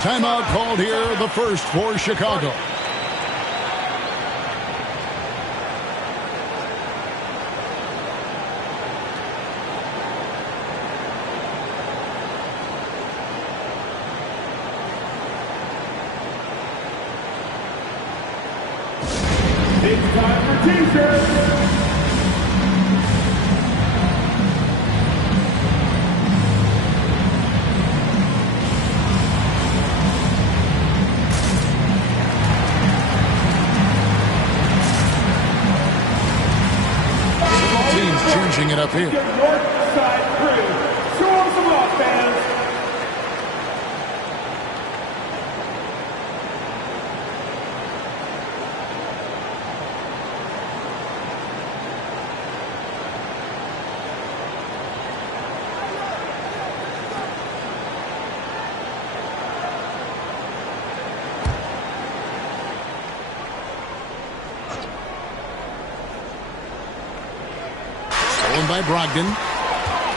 Timeout called here, the first for Chicago. It's time for t-shirts. Teams changing it up here. North side crew. Show them some love, fans. By Brogdon.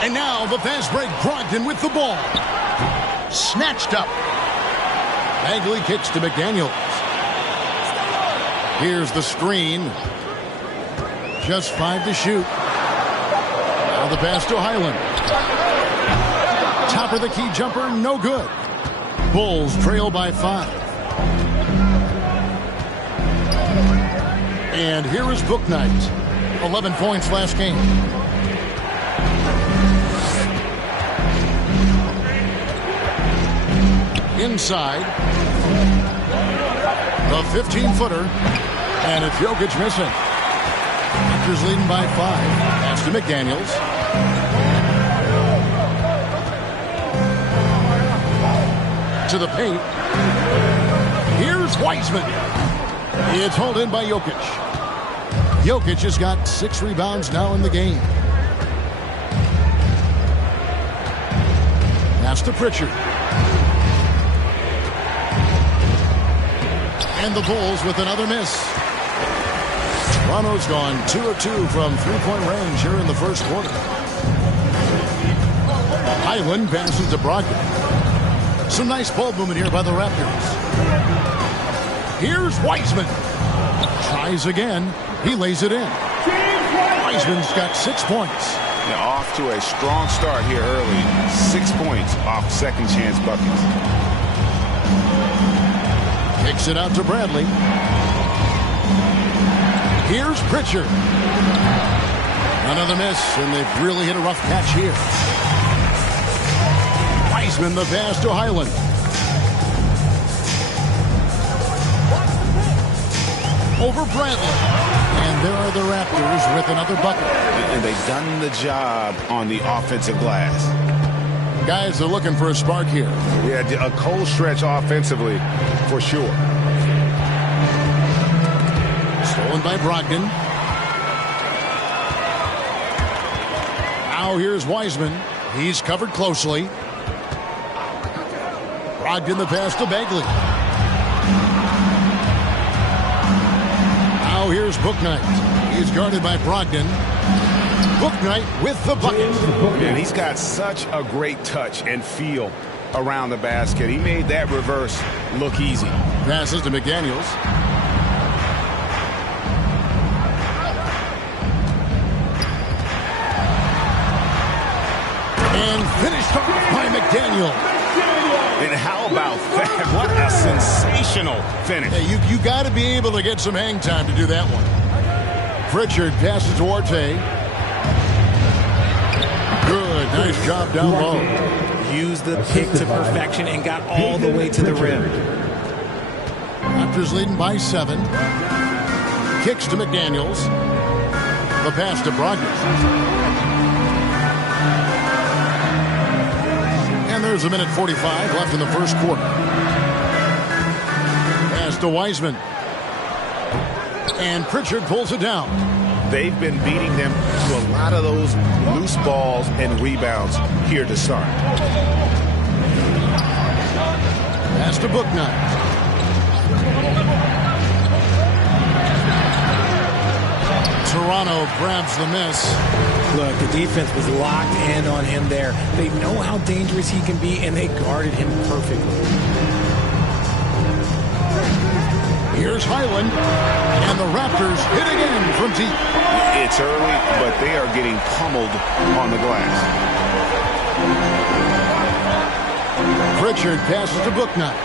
And now the fast break. Brogdon with the ball. Snatched up. Bagley kicks to McDaniels. Here's the screen. Just 5 to shoot. Now the pass to Highland. Top of the key jumper, no good. Bulls trail by 5. And here is Bouknight. 11 points last game. Inside. The 15-footer. And it's Jokic missing. Raptors leading by 5. Pass to McDaniels. To the paint. Here's Wiseman. It's hauled in by Jokic. Jokic has got 6 rebounds now in the game. Pass to Pritchard. And the Bulls with another miss. Toronto's gone 2 of 2 from three-point range here in the first quarter. Highland passes to Brogdon. Some nice ball movement here by the Raptors. Here's Wiseman. Tries again. He lays it in. Wiseman's got 6 points. Yeah, off to a strong start here early. 6 points off second chance buckets. Kicks it out to Bradley. Here's Pritchard. Another miss, and they've really hit a rough patch here. Wiseman the pass to Highland. Over Bradley. And there are the Raptors with another bucket. And they've done the job on the offensive glass. Guys are looking for a spark here. Yeah, a cold stretch offensively, for sure. Stolen by Brogdon. Now here's Wiseman. He's covered closely. Brogdon the pass to Bagley. Now here's Bouknight. He's guarded by Brogdon. Bouknight with the bucket. And he's got such a great touch and feel around the basket. He made that reverse look easy. Passes to McDaniels. And finished off by McDaniel. And how about that? What a sensational finish. Hey, you got to be able to get some hang time to do that one. Pritchard passes to Orte. Good, nice job down low. Used the pick to perfection and got all the way to the rim. Raptors leading by 7. Kicks to McDaniels. The pass to Brogdon. And there's 1:45 left in the first quarter. Pass to Wiseman. And Pritchard pulls it down. They've been beating them to a lot of those loose balls and rebounds here to start. Pass to Bouknight. Toronto grabs the miss. Look, the defense was locked in on him there. They know how dangerous he can be, and they guarded him perfectly. Here's Highland, and the Raptors hit again from deep. It's early, but they are getting pummeled on the glass. Pritchard passes to Bouknight.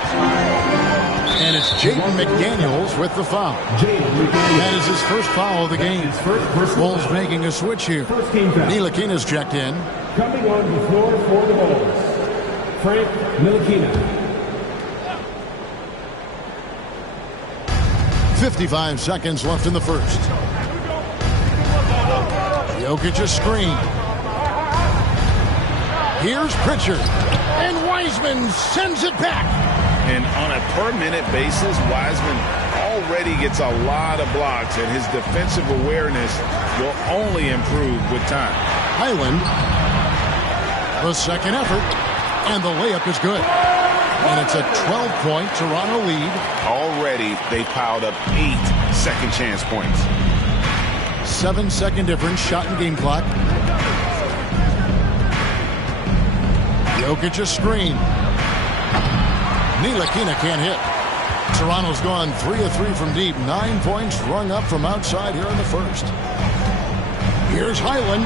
And it's Jaden McDaniels with the foul. That is his first foul of the game. Bulls making a switch here. Ntilikina's checked in. Coming on the floor for the Bulls, Frank Ntilikina. 55 seconds left in the first. Jokic's screen. Here's Pritchard. And Wiseman sends it back. And on a per-minute basis, Wiseman already gets a lot of blocks, and his defensive awareness will only improve with time. Highland. The second effort. And the layup is good. And it's a 12-point Toronto lead. Already, they piled up 8 second-chance points. 7-second difference, shot and game clock. Jokic's screen. Ntilikina can't hit. Toronto's gone 3 of 3 from deep. 9 points rung up from outside here in the first. Here's Highland.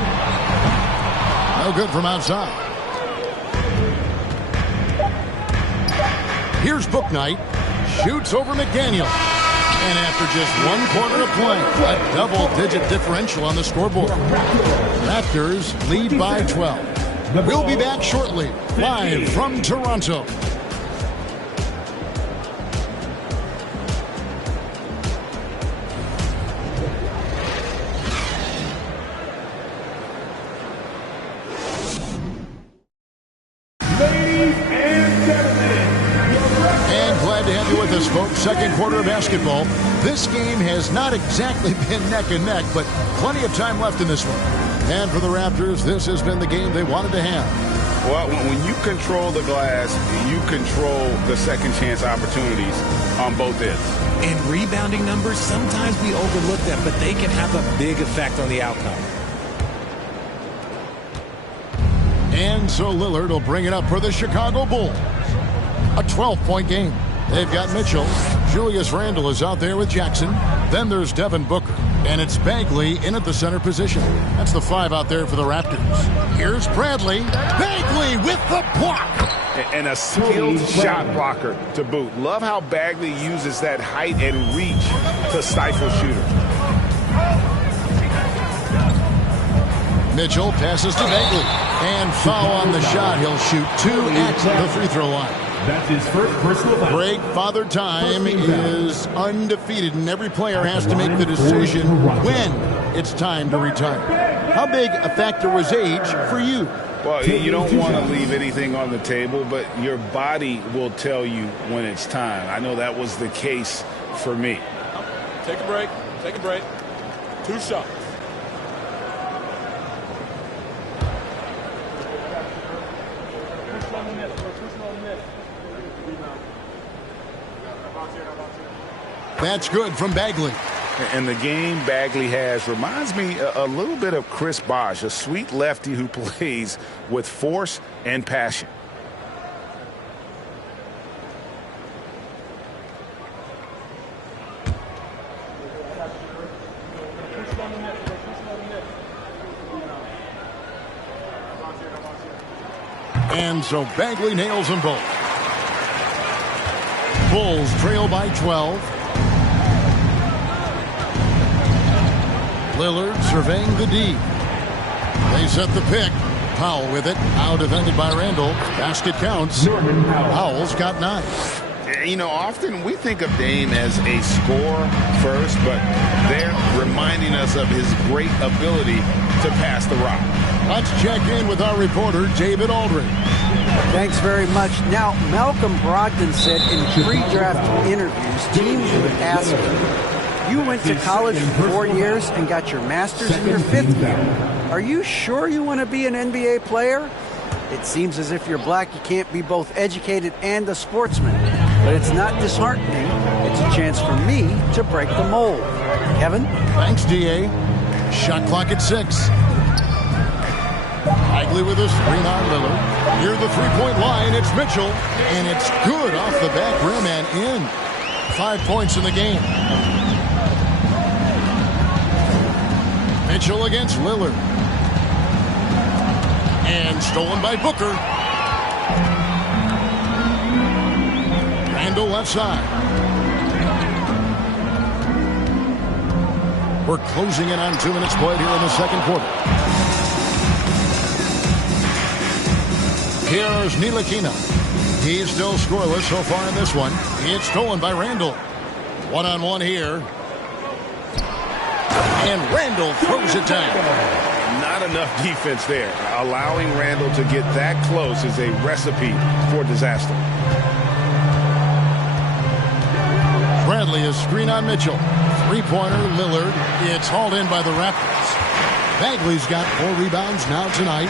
No good from outside. Here's Bouknight. Shoots over McDaniel. And after just 1 quarter of play, a double-digit differential on the scoreboard. Raptors lead by 12. We'll be back shortly, live from Toronto. Folks, second quarter of basketball. This game has not exactly been neck and neck, but plenty of time left in this one. And for the Raptors, this has been the game they wanted to have. Well, when you control the glass, you control the second chance opportunities on both ends. And rebounding numbers, sometimes we overlook them, but they can have a big effect on the outcome. And so Lillard will bring it up for the Chicago Bulls. A 12-point game. They've got Mitchell. Julius Randle is out there with Jackson. Then there's Devin Booker. And it's Bagley in at the center position. That's the 5 out there for the Raptors. Here's Bradley. Bagley with the block. And a skilled shot blocker to boot. Love how Bagley uses that height and reach to stifle shooters. Mitchell passes to Bagley. And foul on the shot. He'll shoot 2 at the free throw line. That's his first personal foul. Great Father Time is undefeated, and every player has to make the decision when it's time to retire. How big a factor was age for you? Well, you don't want to leave anything on the table, but your body will tell you when it's time. I know that was the case for me. Take a break. Take a break. 2 shots. That's good from Bagley. And the game Bagley has reminds me a little bit of Chris Bosh, a sweet lefty who plays with force and passion. And so Bagley nails them both. Bulls trail by 12. Lillard surveying the D. They set the pick. Powell with it. Out defended by Randle. Basket counts. Powell's got 9. You know, often we think of Dame as a scorer first, but they're reminding us of his great ability to pass the rock. Let's check in with our reporter, David Aldridge. Thanks very much. Now, Malcolm Brogdon said in pre-draft interviews, teams would ask him, you went to college for 4 years and got your master's in your 5th year. Are you sure you want to be an NBA player? It seems as if you're black, you can't be both educated and a sportsman. But it's not disheartening. It's a chance for me to break the mold. Kevin? Thanks, D.A. Shot clock at 6. Bagley with a screen on Lillard. Near the three-point line, it's Mitchell. And it's good off the back rim and in. 5 points in the game. Mitchell against Lillard. And stolen by Booker. Randle left side. We're closing in on 2 minutes played here in the second quarter. Here's Ntilikina. He's still scoreless so far in this one. It's stolen by Randle. One-on-one here. And Randle throws it down. Not enough defense there. Allowing Randle to get that close is a recipe for disaster. Bradley is screen on Mitchell. Three-pointer, Lillard. It's hauled in by the Raptors. Bagley's got 4 rebounds now tonight.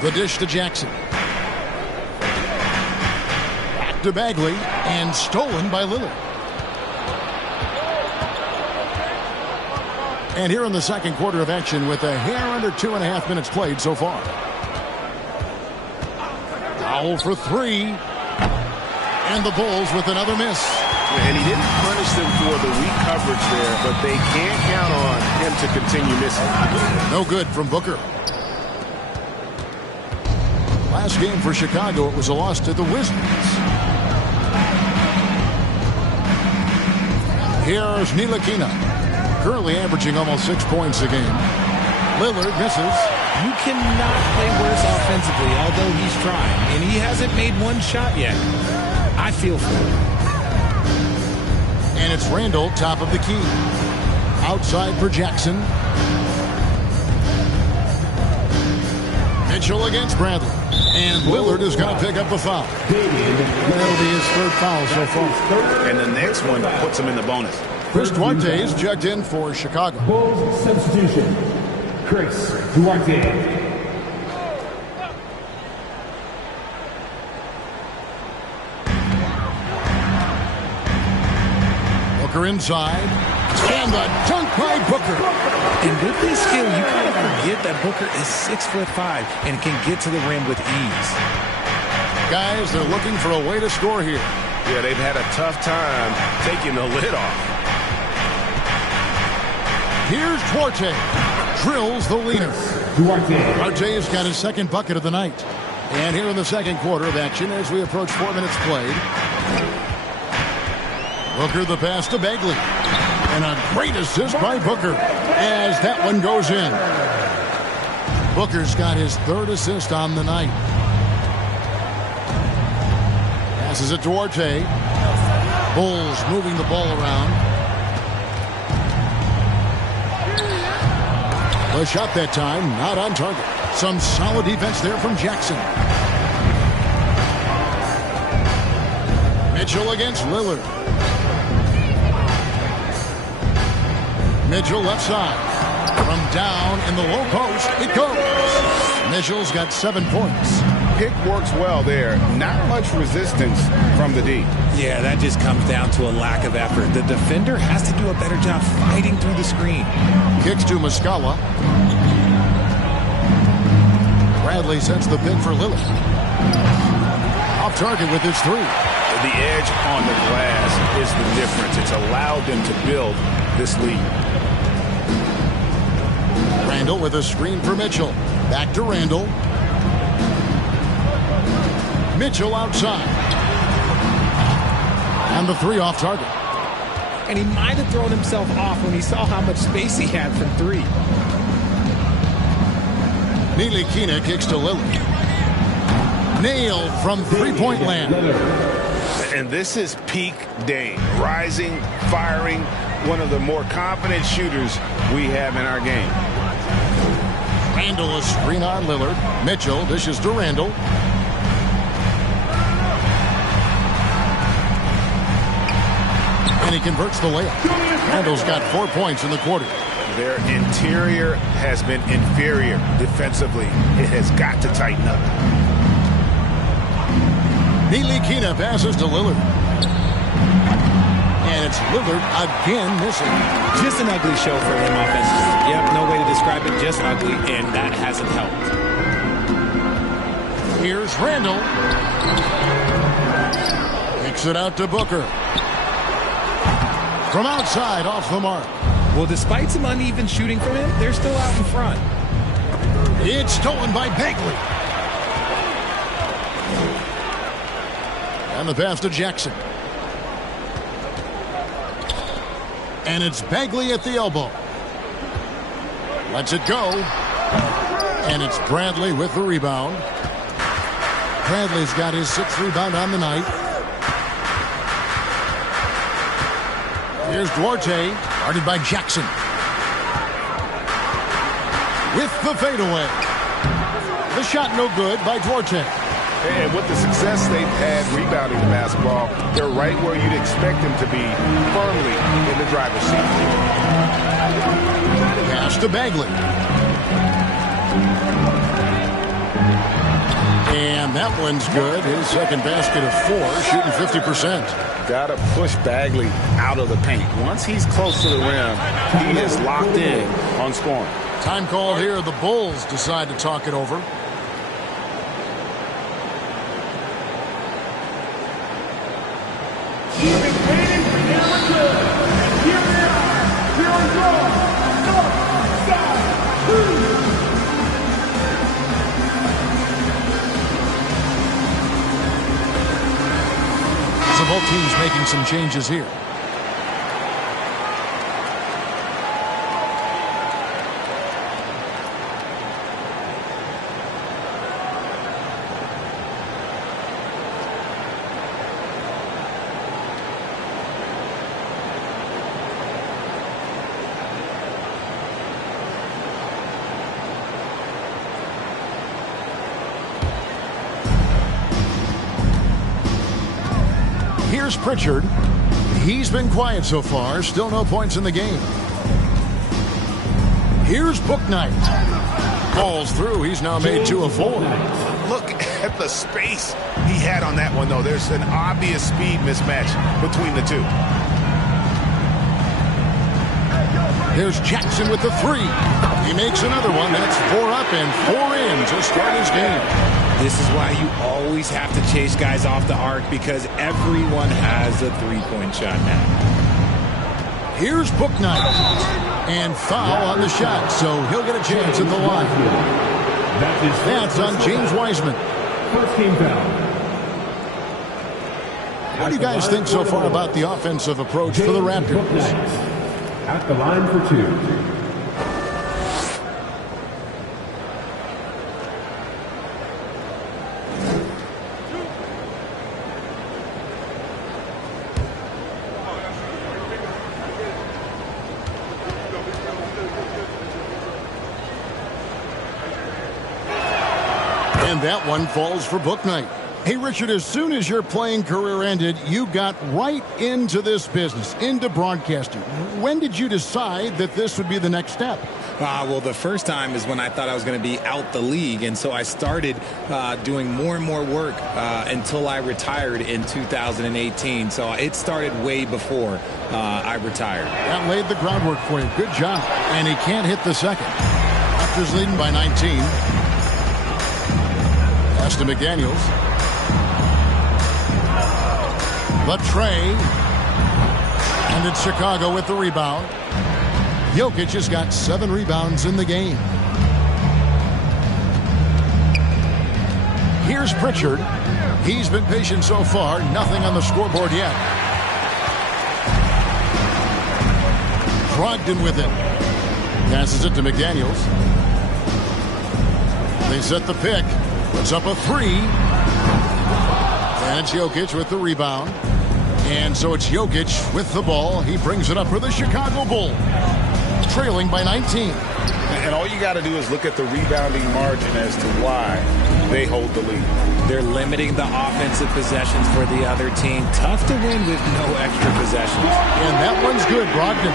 The dish to Jackson. Back to Bagley. And stolen by Lillard. And here in the second quarter of action with a hair under 2.5 minutes played so far. Foul for 3. And the Bulls with another miss. And he didn't punish them for the weak coverage there, but they can't count on him to continue missing. No good from Booker. Last game for Chicago, it was a loss to the Wizards. Here's Ntilikina. Currently averaging almost 6 points a game. Lillard misses. You cannot play worse offensively, although he's trying. And he hasn't made one shot yet. I feel for him. And it's Randle, top of the key. Outside for Jackson. Mitchell against Bradley. And Lillard is going to pick up the foul. That'll be his 3rd foul so far. And the next one puts him in the bonus. Chris Duarte is checked in for Chicago. Bulls substitution. Chris Duarte. Booker inside. And the dunk by Booker. And with his skill, you kind of forget that Booker is 6'5" and can get to the rim with ease. Guys, they're looking for a way to score here. Yeah, they've had a tough time taking the lid off. Here's Duarte. Drills the leader. Duarte has got his 2nd bucket of the night. And here in the second quarter of action as we approach 4 minutes played. Booker the pass to Bagley. And a great assist by Booker as that one goes in. Booker's got his 3rd assist on the night. Passes it to Duarte. Bulls moving the ball around. The shot that time, not on target. Some solid defense there from Jackson. Mitchell against Lillard. Mitchell left side. From down in the low post, it goes. Mitchell's got 7 points. Pick works well there. Not much resistance from the D. Yeah, that just comes down to a lack of effort. The defender has to do a better job fighting through the screen. Kicks to Muscala. Bradley sets the pick for Lillard. Off target with his 3. The edge on the glass is the difference. It's allowed them to build this lead. Randle with a screen for Mitchell. Back to Randle. Mitchell outside. And the 3 off target. And he might have thrown himself off when he saw how much space he had from 3. Ntilikina kicks to Lillard. Nailed from 3-point land. And this is peak Dame. Rising, firing, one of the more confident shooters we have in our game. Randle a screen on Lillard. Mitchell dishes to Randle. And he converts the layup. Randle's got 4 points in the quarter. Their interior has been inferior defensively. It has got to tighten up. Ntilikina passes to Lillard. And it's Lillard again missing. Just an ugly show for him offensively. Yep, no way to describe it, just ugly, and that hasn't helped. Here's Randle. Kicks Kicks it out to Booker. From outside, off the mark. Well, despite some uneven shooting from him, they're still out in front. It's stolen by Bagley. And the pass to Jackson. And it's Bagley at the elbow. Lets it go. And it's Bradley with the rebound. Bradley's got his 6th rebound on the night. Here's Duarte, guarded by Jackson. With the fadeaway. The shot no good by Duarte. And with the success they've had rebounding the basketball, they're right where you'd expect them to be, firmly in the driver's seat. Pass to Bagley. And that one's good. His second basket of 4, shooting 50%. Got to push Bagley out of the paint. Once he's close to the rim, he is locked in on scoring. Time called here. The Bulls decide to talk it over. So both teams making some changes here. Here's Pritchard. He's been quiet so far. Still no points in the game. Here's Bouknight. Falls through. He's now made 2 of 4. Look at the space he had on that one, though. There's an obvious speed mismatch between the two. There's Jackson with the 3. He makes another one. That's 4 up and 4 in to start his game. This is why you always have to chase guys off the arc, because everyone has a three-point shot now. Here's Bouknight. And foul on the shot, so he'll get a chance at the line. That's on James Wiseman. First team foul. What do you guys think so far about the offensive approach for the Raptors? At the line for 2. And that one falls for Bouknight. Hey, Richard, as soon as your playing career ended, you got right into this business, into broadcasting. When did you decide that this would be the next step? Well, the first time is when I thought I was going to be out the league, and so I started doing more and more work until I retired in 2018. So it started way before I retired. That laid the groundwork for you. Good job. And he can't hit the second. Raptors leading by 19. Pass to McDaniels. The tray. And it's Chicago with the rebound. Jokic has got 7 rebounds in the game. Here's Pritchard. He's been patient so far. Nothing on the scoreboard yet. Brogdon with it. Passes it to McDaniels. They set the pick. Puts up a 3. And it's Jokic with the rebound. And so it's Jokic with the ball. He brings it up for the Chicago Bulls. Trailing by 19. And all you got to do is look at the rebounding margin as to why they hold the lead. They're limiting the offensive possessions for the other team. Tough to win with no extra possessions. And that one's good, Brogdon.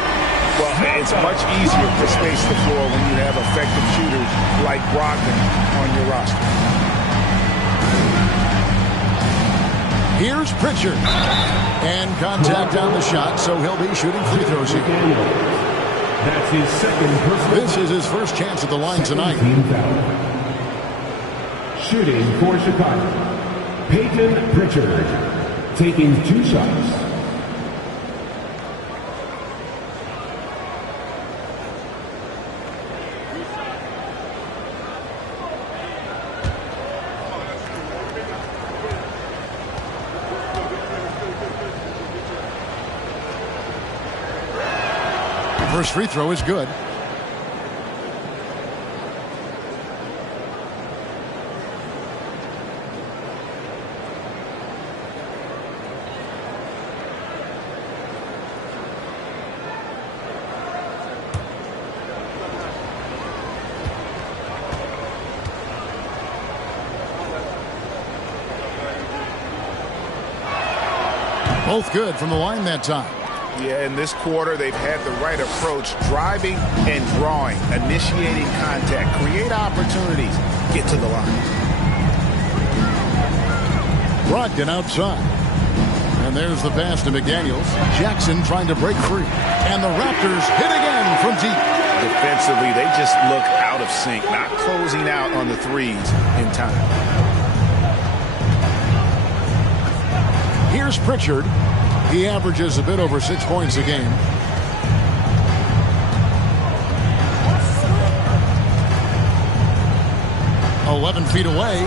Well, it's much easier to space the floor when you have effective shooters like Brogdon on your roster. Here's Pritchard. And contact on the shot, so he'll be shooting free throws here. That's his second personal. This is his first chance at the line tonight. Shooting for Chicago, Peyton Pritchard. taking 2 shots. First free throw is good. Both good from the line that time. Yeah, in this quarter, they've had the right approach, driving and drawing, initiating contact, create opportunities, get to the line. Brogdon outside. And there's the pass to McDaniels. Jackson trying to break free. And the Raptors hit again from deep. Defensively, they just look out of sync, not closing out on the threes in time. Here's Pritchard. He averages a bit over 6 points a game. "11 feet away.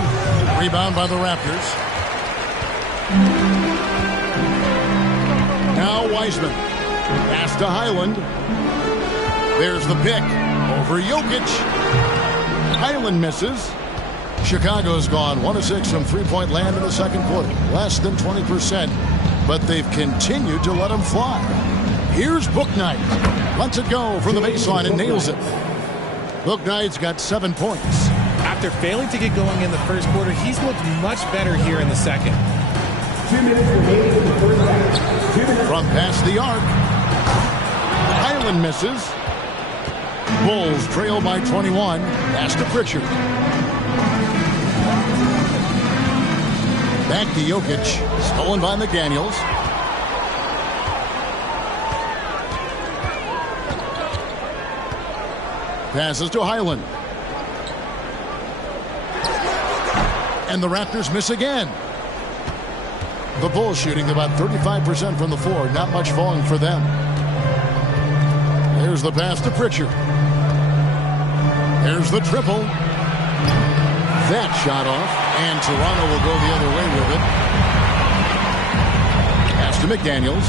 Rebound by the Raptors. Now Wiseman. Pass to Highland. There's the pick. Over Jokic. Highland misses. Chicago's gone 1 of 6 from three-point land in the second quarter. Less than 20%. But they've continued to let him fly. Here's Bouknight. Lets it go from the baseline and nails it. Bouknight's got 7 points. After failing to get going in the first quarter, he's looked much better here in the second. 2 minutes remaining in the first half. 2 minutes. From past the arc. Highland misses. Bulls trail by 21. Pass to Pritchard. Back to Jokic. Stolen by McDaniels. Passes to Highland. And the Raptors miss again. The Bulls shooting about 35% from the floor. Not much falling for them. There's the pass to Pritchard. There's the triple. That shot off. And Toronto will go the other way with it. Pass to McDaniels.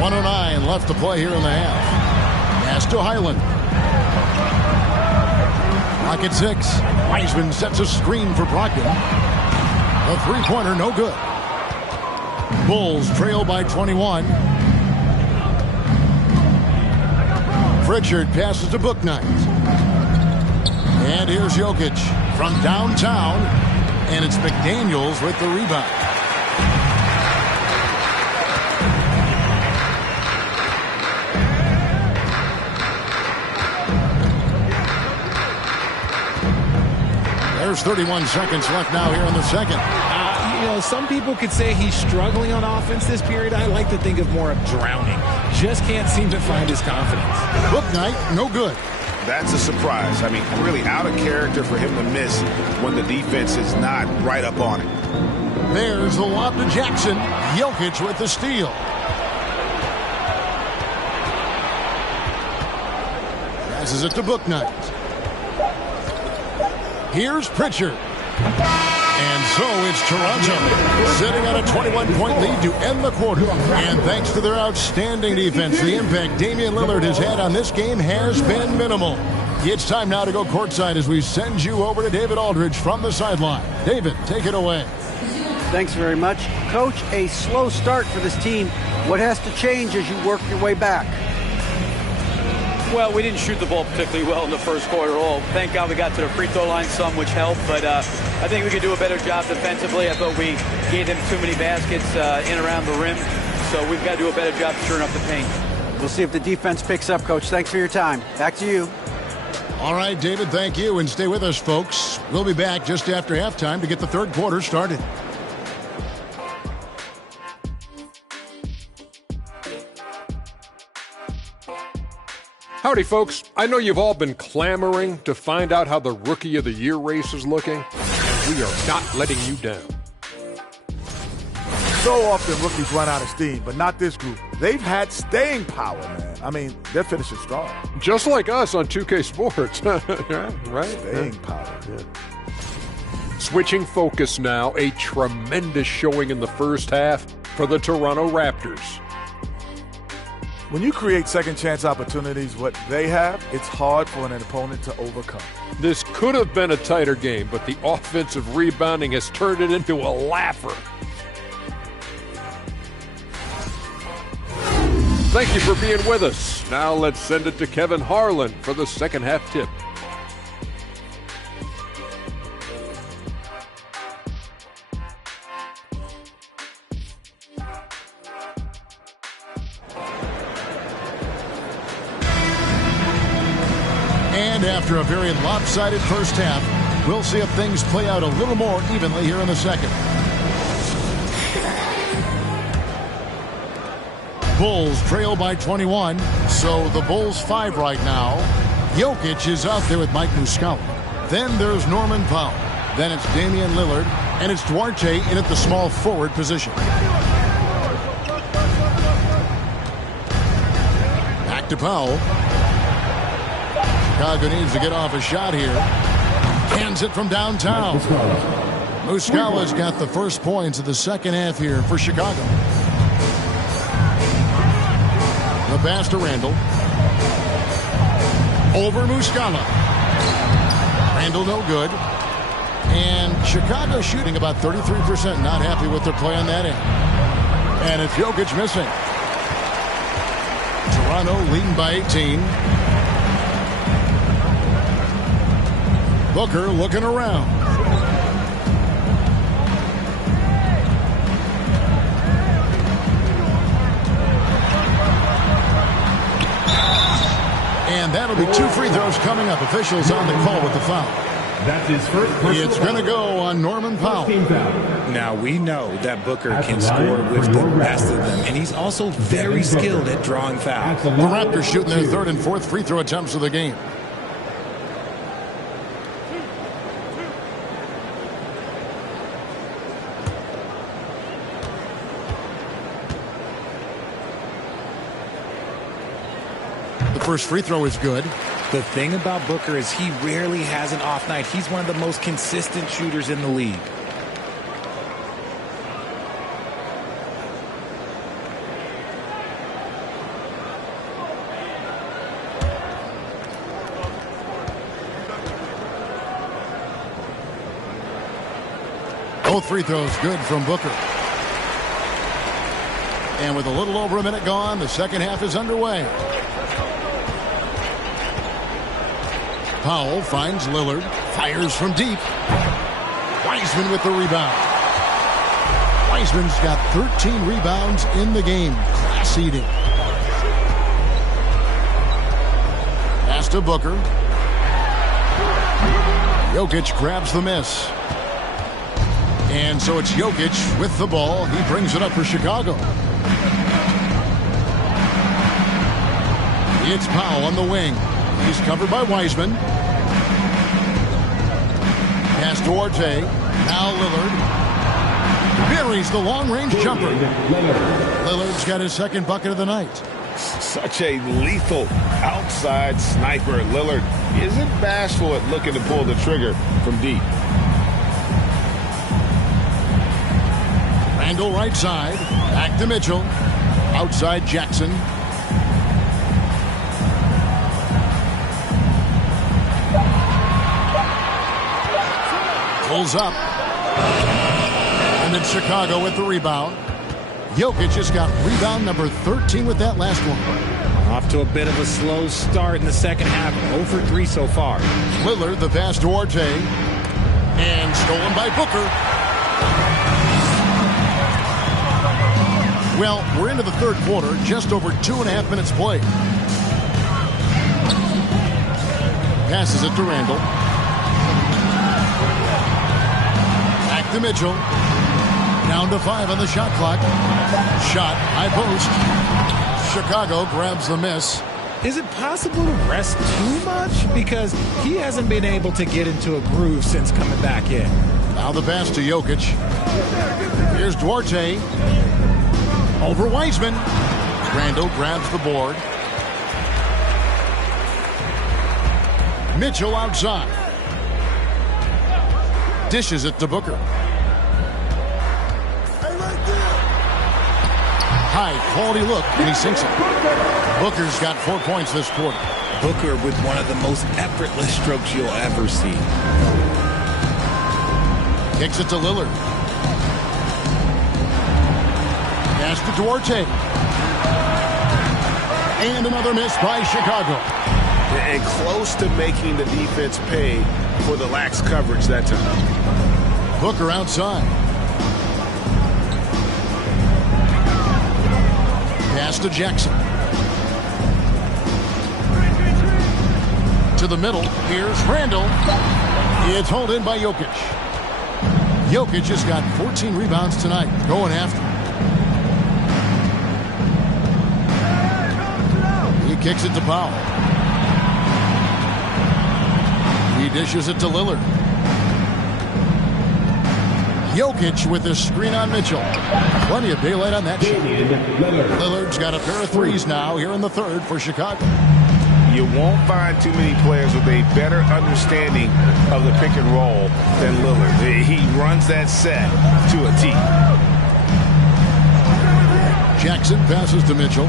1:09 left to play here in the half. Pass to Highland. Clock at 6. Wiseman sets a screen for Brogdon. A three-pointer, no good. Bulls trail by 21. Pritchard passes to Bouknight. And here's Jokic from downtown. And it's McDaniels with the rebound. There's 31 seconds left now here in the second. You know, some people could say he's struggling on offense this period. I like to think of more of drowning. Just can't seem to find his confidence. Bouknight, no good. That's a surprise. I mean, really out of character for him to miss when the defense is not right up on it. There's the lob to Jackson. Jokic with the steal. Passes it to Bouknight. Here's Pritchard. And so it's Toronto sitting on a 21-point lead to end the quarter. And thanks to their outstanding defense, the impact Damian Lillard has had on this game has been minimal. It's time now to go courtside as we send you over to David Aldridge from the sideline. David, take it away. Thanks very much. Coach, a slow start for this team. What has to change as you work your way back? Well, we didn't shoot the ball particularly well in the first quarter at all. Thank God we got to the free throw line some, which helped. But I think we could do a better job defensively. I thought we gave them too many baskets in around the rim. So we've got to do a better job shoring up the paint. We'll see if the defense picks up, Coach. Thanks for your time. Back to you. All right, David, thank you. And stay with us, folks. We'll be back just after halftime to get the third quarter started. Howdy, folks. I know you've all been clamoring to find out how the Rookie of the Year race is looking. we are not letting you down. So often rookies run out of steam, but not this group. They've had staying power, man. I mean, they're finishing strong. Just like us on 2K Sports. Right? Staying power. Yeah. Switching focus now, a tremendous showing in the first half for the Toronto Raptors. When you create second chance opportunities, what they have, it's hard for an opponent to overcome. This could have been a tighter game, but the offensive rebounding has turned it into a laugher. Thank you for being with us. Now let's send it to Kevin Harlan for the second half tip. And after a very lopsided first half, we'll see if things play out a little more evenly here in the second. Bulls trail by 21, so the Bulls 5 right now. Jokic is out there with Mike Muscala. Then there's Norman Powell. Then it's Damian Lillard, and it's Duarte in at the small forward position. Back to Powell. Chicago needs to get off a shot here. Cans it from downtown. Muscala's got the first points of the second half here for Chicago. The pass to Randall. Over Muscala. Randall no good. And Chicago shooting about 33%. Not happy with their play on that end. And it's Jokic missing. Toronto leading by 18. Booker looking around. And that'll be 2 free throws coming up. Officials on the call with the foul. That's his first. It's going to go on Norman Powell. Now, we know that Booker can score with the best of them, and he's also very skilled at drawing fouls. The Raptors shooting their third and fourth free throw attempts of the game. The first free throw is good. The thing about Booker is he rarely has an off night. He's one of the most consistent shooters in the league. Both free throws good from Booker. And with a little over a minute gone, the second half is underway. Powell finds Lillard, fires from deep. Wiseman with the rebound. Wiseman's got 13 rebounds in the game. Class eating. Pass to Booker. Jokic grabs the miss. And so it's Jokic with the ball. He brings it up for Chicago. It's Powell on the wing. He's covered by Wiseman. Pass to Duarte. Now Lillard. Buries the long-range jumper. Lillard's got his second bucket of the night. Such a lethal outside sniper. Lillard isn't bashful at looking to pull the trigger from deep. Randall right side. Back to Mitchell. Outside Jackson. Pulls up. And then Chicago with the rebound. Jokic just got rebound number 13 with that last one. Off to a bit of a slow start in the second half. 0 for 3 so far. Lillard, the pass to Duarte. And stolen by Booker. Well, we're into the third quarter. Just over 2.5 minutes played. Passes it to Randall. Back to Mitchell. Down to 5 on the shot clock. Shot, high post. Chicago grabs the miss. Is it possible to rest too much? Because he hasn't been able to get into a groove since coming back in. Now the pass to Jokic. Here's Duarte. Over Wiseman. Randall grabs the board. Mitchell outside. Dishes it to Booker. High quality look, and he sinks it. Booker's got 4 points this quarter. Booker with one of the most effortless strokes you'll ever see. Kicks it to Lillard. Pass to Duarte. And another miss by Chicago. And close to making the defense pay for the lax coverage that time. Booker outside. Pass to Jackson. To the middle. Here's Randall. It's hauled in by Jokic. Jokic has got 14 rebounds tonight. Going after. He kicks it to Powell. He dishes it to Lillard. Jokic with a screen on Mitchell. Plenty of daylight on that shot. Lillard's got a pair of threes now here in the third for Chicago. You won't find too many players with a better understanding of the pick and roll than Lillard. He runs that set to a T. Jackson passes to Mitchell.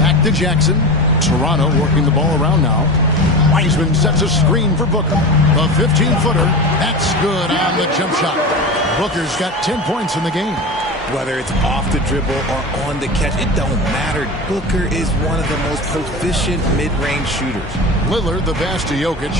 Back to Jackson. Toronto working the ball around now. Wiseman sets a screen for Booker. A 15-footer. That's good on the jump shot. Booker's got 10 points in the game. Whether it's off the dribble or on the catch, it don't matter. Booker is one of the most proficient mid-range shooters. Lillard the pass to Jokic.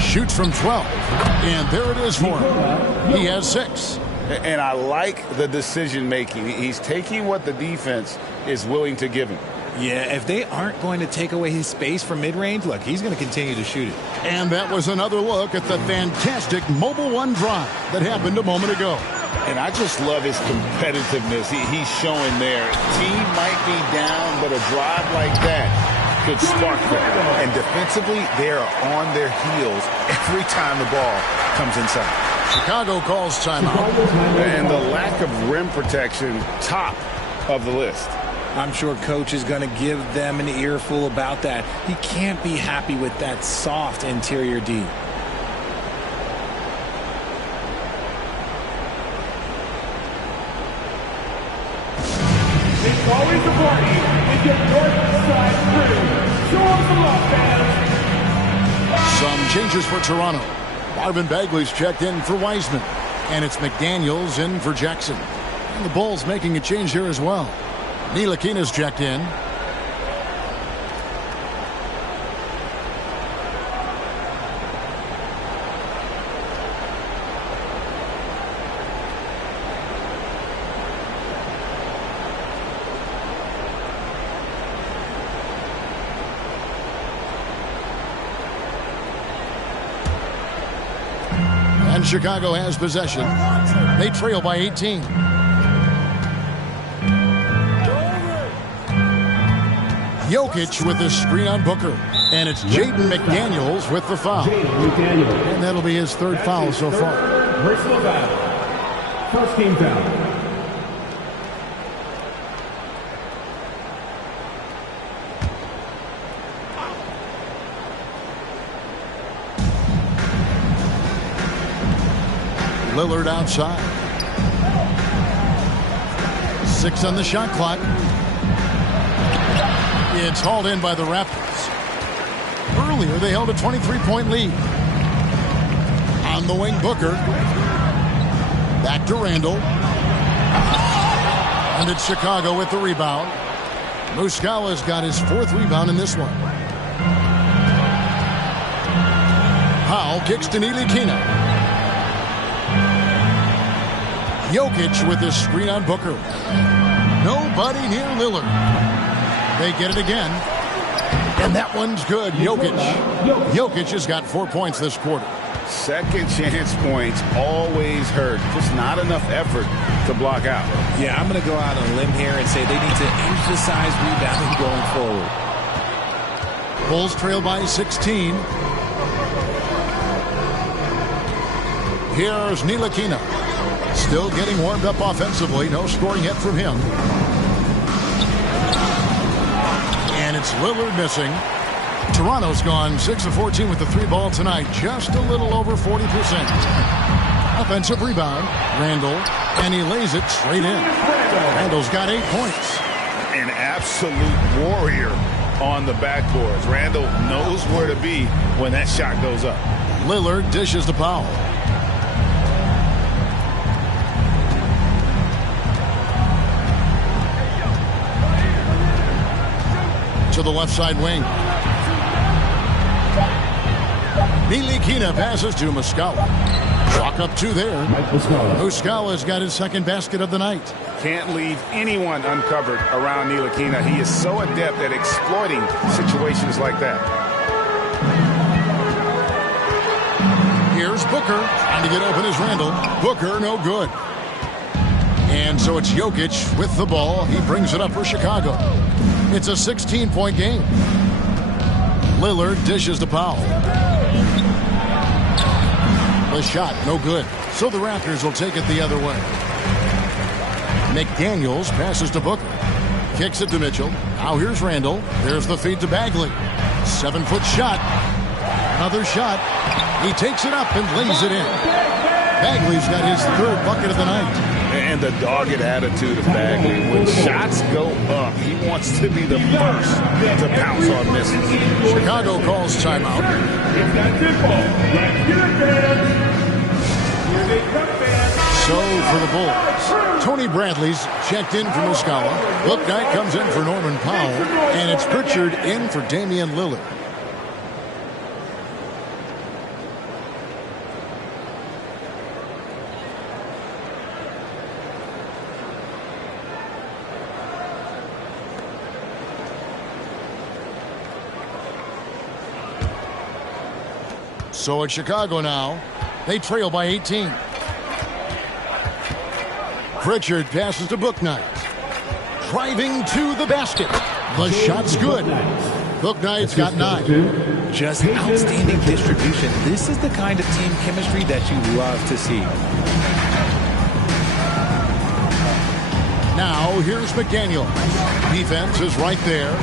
Shoots from 12. And there it is for him. He has 6. And I like the decision making. He's taking what the defense is willing to give him. Yeah, if they aren't going to take away his space from mid-range, look, he's going to continue to shoot it. And that was another look at the fantastic Mobile One drive that happened a moment ago. And I just love his competitiveness. He's showing there. Team might be down, but a drive like that could spark them. And defensively, they are on their heels every time the ball comes inside. Chicago calls timeout. And the lack of rim protection, top of the list. I'm sure coach is going to give them an earful about that. He can't be happy with that soft interior D. It's always a party with your north side crew. Show them some love, fans. Some changes for Toronto. Marvin Bagley's checked in for Wiseman. And it's McDaniels in for Jackson. And the Bulls making a change here as well. Ntilikina's checked in. And Chicago has possession. They trail by 18. Jokic with the screen on Booker. And it's Jaden McDaniels with the foul. And that'll be his third foul so far. Personal foul. First team foul. Lillard outside. 6 on the shot clock. It's hauled in by the Raptors. Earlier, they held a 23-point lead. On the wing, Booker. Back to Randall. And it's Chicago with the rebound. Muscala's got his 4th rebound in this one. Powell kicks to Ntilikina. Jokic with his screen on Booker. Nobody near Lillard. They get it again. And that one's good. Jokic has got 4 points this quarter. Second chance points always hurt. Just not enough effort to block out. Yeah, I'm going to go out on a limb here and say they need to emphasize rebounding going forward. Bulls trail by 16. Here's Ntilikina. Still getting warmed up offensively. No scoring yet from him. And it's Lillard missing. Toronto's gone 6 of 14 with the 3-ball tonight. Just a little over 40%. Offensive rebound. Randle. And he lays it straight in. Randle's got 8 points. An absolute warrior on the backboards. Randle knows where to be when that shot goes up. Lillard dishes to Powell. To the left side wing. Ntilikina passes to Muscala. Chalk up 2 there. Muscala's got his second basket of the night. Can't leave anyone uncovered around Ntilikina. He is so adept at exploiting situations like that. Here's Booker. Trying to get open as Randle. Booker, no good. And so it's Jokic with the ball. He brings it up for Chicago. It's a 16-point game. Lillard dishes to Powell. The shot, no good. So the Raptors will take it the other way. McDaniels passes to Booker. Kicks it to Mitchell. Now here's Randle. There's the feed to Bagley. 7-foot shot. Another shot. He takes it up and lays it in. Bagley's got his 3rd bucket of the night. And the dogged attitude of Bagley. When shots go up, he wants to be the first to pounce on misses. Chicago calls timeout. So for the Bulls, Tony Bradley's checked in for Muscala. Bouknight comes in for Norman Powell. And it's Pritchard in for Damian Lillard. So it's Chicago now. They trail by 18. Pritchard passes to Bouknight. Driving to the basket. The shot's good. Bouknight's got 9. Just outstanding distribution. This is the kind of team chemistry that you love to see. Now here's McDaniel. Defense is right there.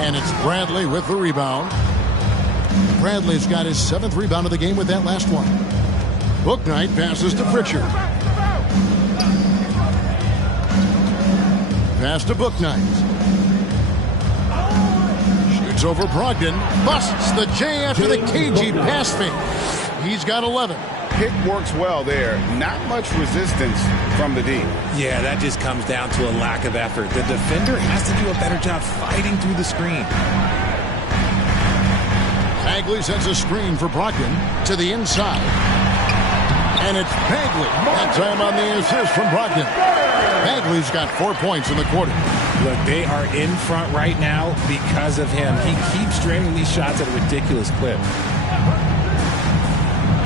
And it's Bradley with the rebound. Bradley's got his 7th rebound of the game with that last one. Bouknight passes to Pritchard. Pass to Bouknight. Shoots over Brogdon. Busts the J after the cagey pass fake. He's got 11. Pick works well there. Not much resistance from the D. Yeah, that just comes down to a lack of effort. The defender has to do a better job fighting through the screen. Bagley sends a screen for Brogdon to the inside. And it's Bagley. That time on the assist from Brogdon. Bagley's got 4 points in the quarter. Look, they are in front right now because of him. He keeps draining these shots at a ridiculous clip.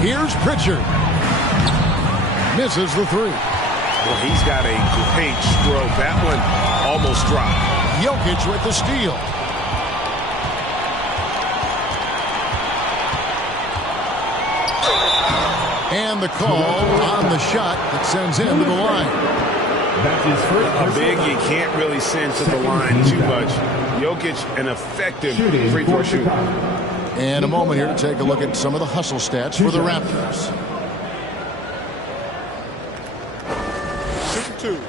Here's Pritchard. Misses the 3. Well, he's got a great stroke. That one almost dropped. Jokic with the steal. And the call on the shot that sends him to the line. A big you can't really send to the line too much. Jokic, an effective free throw shooter. And a moment here to take a look at some of the hustle stats for the Raptors. 62.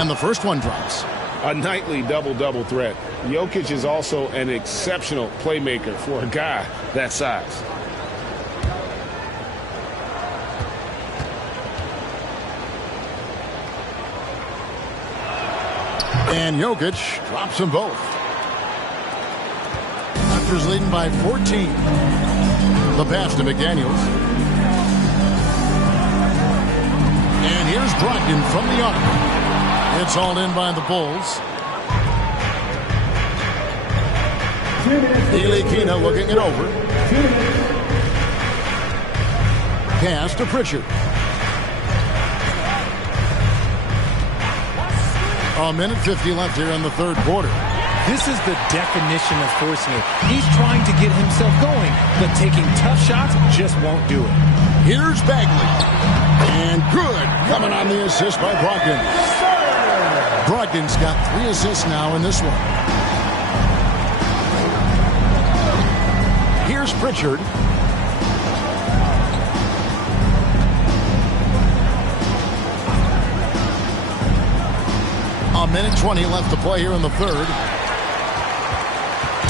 And the first one drops. A nightly double-double threat. Jokic is also an exceptional playmaker for a guy that size. And Jokic drops them both. Raptors leading by 14. The pass to McDaniels. Brogdon from the arc. It's hauled in by the Bulls. Ntilikina looking it over. Pass to Pritchard. A minute 50 left here in the third quarter. This is the definition of forcing it. He's trying to get himself going, but taking tough shots just won't do it. Here's Bagley. And good. Coming on the assist by Brogdon. Brogdon's got 3 assists now in this one. Here's Pritchard. A minute 20 left to play here in the third.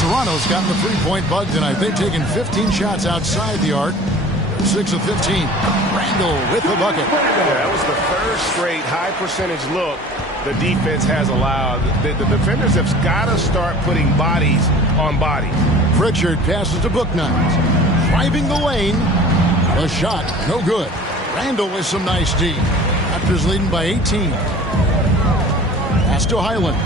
Toronto's gotten the three-point bug tonight. They've taken 15 shots outside the arc. 6 of 15. Randall with the bucket. Yeah, that was the third straight high-percentage look the defense has allowed. The defenders have got to start putting bodies on bodies. Pritchard passes to Bouknight. Driving the lane. The shot, no good. Randall with some nice D. Raptors leading by 18. Pass to Highland.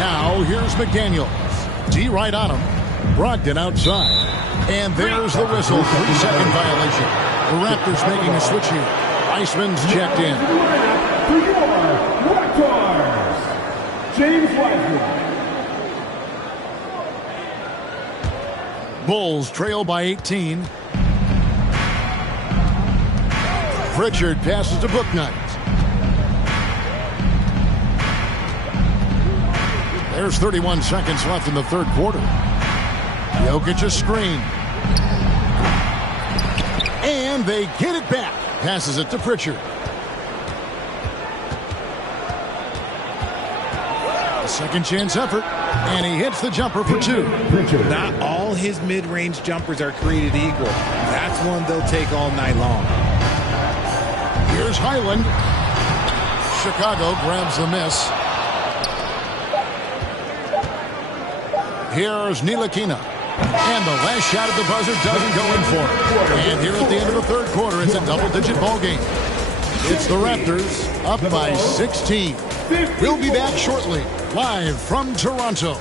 Now here's McDaniels. D right on him. Brogdon outside. And there's the whistle. 3-second violation. The Raptors making a switch here. Weissman's checked in. For your Raptors, James Weissman. Bulls trail by 18. Pritchard passes to Bouknight. There's 31 seconds left in the third quarter. Jokic a screen. And they get it back. Passes it to Pritchard. A second chance effort. And he hits the jumper for 2. Not all his mid-range jumpers are created equal. That's one they'll take all night long. Here's Highland. Chicago grabs the miss. Here's Ntilikina. And the last shot at the buzzer doesn't go in for it. And here at the end of the third quarter, it's a double-digit ball game. It's the Raptors up by 16. We'll be back shortly, live from Toronto.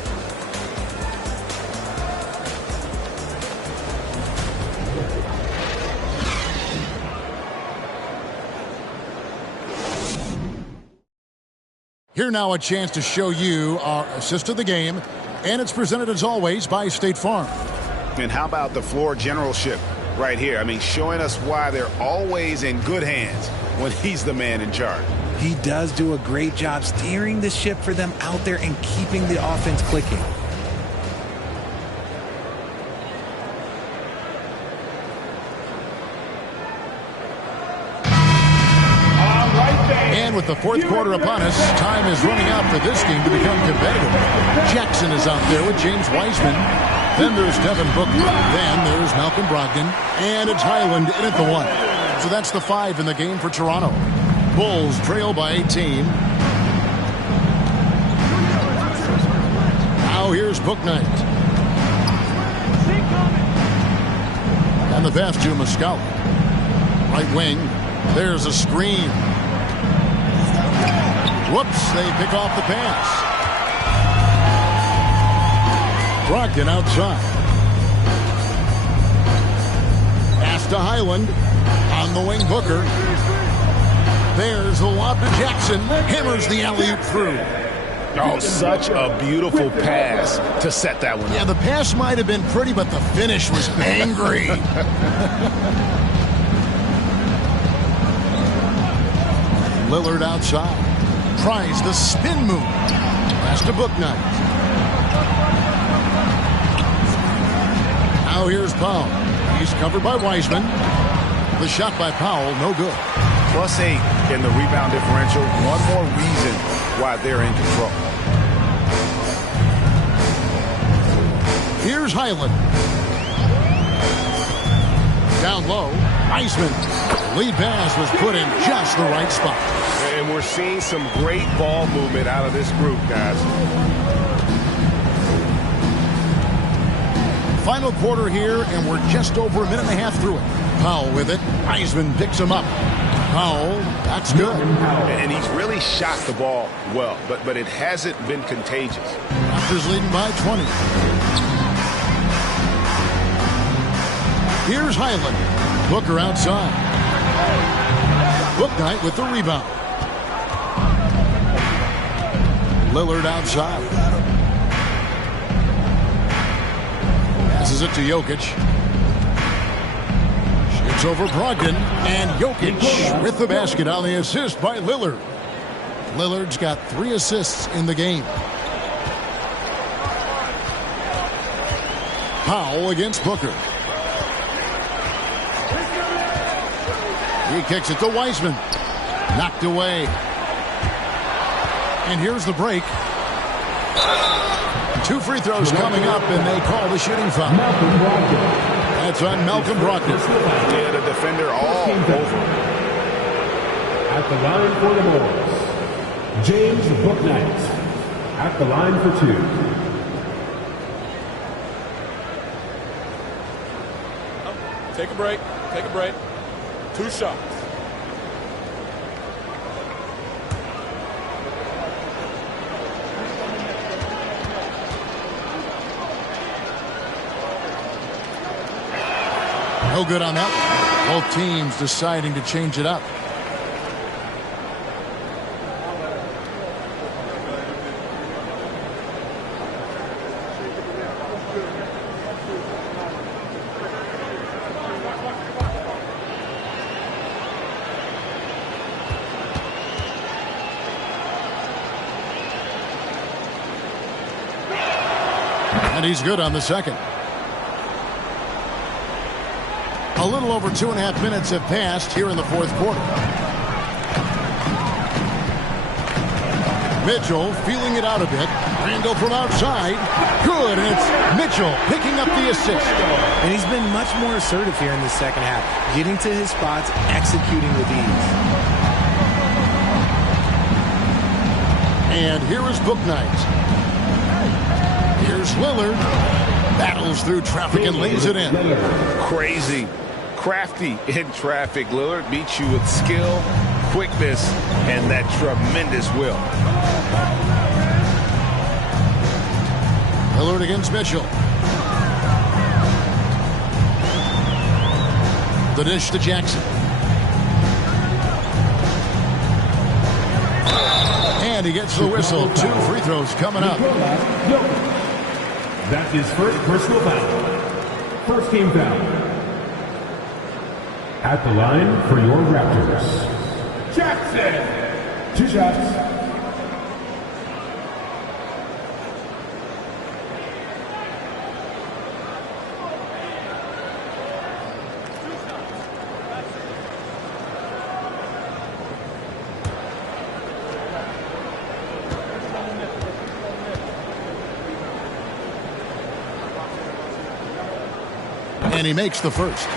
Here now a chance to show you our assist of the game. And it's presented, as always, by State Farm. And how about the floor generalship right here? I mean, showing us why they're always in good hands when he's the man in charge. He does do a great job steering the ship for them out there and keeping the offense clicking. And with the fourth quarter upon us, time is running out for this game to become competitive. Jackson is out there with James Wiseman. Then there's Devin Booker. Then there's Malcolm Brogdon. And it's Highland in at the 1. So that's the 5 in the game for Toronto. Bulls trail by 18. Now here's Bouknight. And the pass to Muscala. Right wing. There's a screen. Whoops, they pick off the pass. Brogdon outside. Pass to Highland. On the wing, Booker. There's the lob to Jackson. Hammers the alley-oop through. Oh, such a beautiful pass to set that one up. Yeah, the pass might have been pretty, but the finish was angry. Lillard outside. Tries the spin move. Pass to Bouknight. Now here's Powell. He's covered by Wiseman. The shot by Powell, no good. +8 in the rebound differential. One more reason why they're in control. Here's Highland. Down low. Wiseman. Lead pass was put in just the right spot. And we're seeing some great ball movement out of this group, guys. Final quarter here, and we're just over a minute and a half through it. Powell with it. Wiseman picks him up. Powell, that's good. And he's really shot the ball well, but it hasn't been contagious. Raptors leading by 20. Here's Highland. Booker outside. Bouknight with the rebound. Lillard outside. Passes it to Jokic. Shoots over Brogdon. And Jokic with the basket on the assist by Lillard. Lillard's got 3 assists in the game. Powell against Booker. He kicks it to Wiseman. Knocked away. And here's the break. 2 free throws coming up, and they call the shooting foul. That's on Malcolm Brogdon. Yeah, the defender all over. At the line for the Bulls, James Bouknight. At the line for 2. Take a break. Take a break. 2 shots. No good on that one. Both teams deciding to change it up. And he's good on the second. A little over 2.5 minutes have passed here in the fourth quarter. Mitchell feeling it out a bit. Randall from outside. Good, and it's Mitchell picking up the assist. And he's been much more assertive here in the second half, getting to his spots, executing with ease. And here is Bouknight. Here's Lillard. Battles through traffic and lays it in. Crazy. Crafty in traffic. Lillard beats you with skill, quickness, and that tremendous will. Lillard against Mitchell. The dish to Jackson. And he gets the whistle. 2 free throws coming up. That's his first personal foul. First team foul. At the line for your Raptors, Jackson. 2 shots. And he makes the first.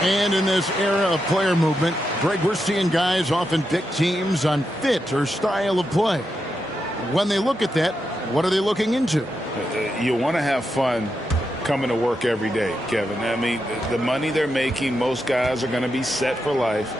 And in this era of player movement, Greg, we're seeing guys often pick teams on fit or style of play. When they look at that, what are they looking into? You want to have fun coming to work every day, Kevin. I mean, the money they're making, most guys are going to be set for life.